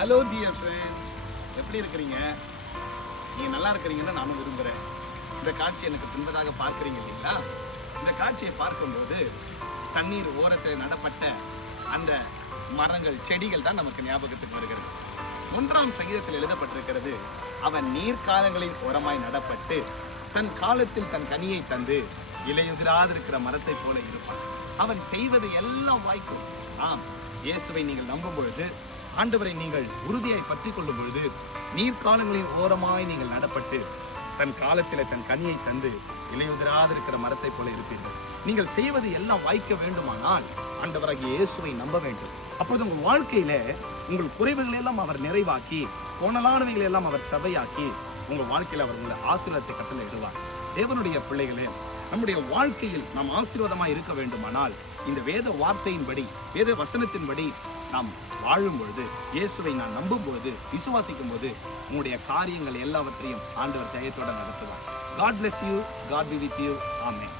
Hello dear friends, எப்படி இருக்கிறீங்க? நீங்கள் நல்லா இருக்கிறீங்கன்னு நானும் விரும்புகிறேன். இந்த காட்சி எனக்கு பின்பதாக பார்க்குறீங்க இல்லைங்களா? இந்த காட்சியை பார்க்கும்போது தண்ணீர் ஓரத்தில் நடப்பட்ட அந்த மரங்கள், செடிகள் தான் நமக்கு ஞாபகத்துக்கு வருகிறது. 1ஆம் சங்கீதத்தில் எழுதப்பட்டிருக்கிறது, அவன் நீர்க்காலங்களில் ஓரமாய் நடப்பட்டு தன் காலத்தில் தன் கனியை தந்து இலையுதிராதிருக்கிற மரத்தை போல இருப்பான். அவன் செய்வது எல்லாம் வாய்க்கும். ஆம், இயேசுவை நீங்கள் நம்பும் பொழுது, ஆண்டவரை நீங்கள் உறுதியாய் பற்றி கொள்ளும் பொழுது, நீர்க்காலங்களின் ஓரமாய் நீங்கள் நடப்பட்டு தன் காலத்தில் தன் கனியை தந்து இலையுதிராதிருக்கிற மரத்தை போல இருப்பீர்கள். நீங்கள் செய்வது எல்லாம் வாய்க்க வேண்டுமானால் ஆண்டவராகிய இயேசுவை நம்ப வேண்டும். அப்பொழுது உங்கள் வாழ்க்கையில உங்கள் குறைவுகள் எல்லாம் அவர் நிறைவாக்கி, கோணலானவைகளை எல்லாம் அவர் சபையாக்கி, உங்கள் வாழ்க்கையில் அவர் உங்களை ஆசீர்வாதத்தை கட்டளை இடுவார். தேவனுடைய பிள்ளைகளே, நம்முடைய வாழ்க்கையில் நாம் ஆசீர்வாதமாக இருக்க வேண்டுமானால் இந்த வேத வார்த்தையின்படி, வேத வசனத்தின்படி நாம் வாழும் பொழுது, இயேசுவை நான் நம்பும் பொழுது, விசுவாசிக்கும் போது, உங்களுடைய காரியங்கள் எல்லாவற்றையும் ஆண்டவர் ஜெயத்தோடு நடத்துவார். God bless you. God be with you. Amen.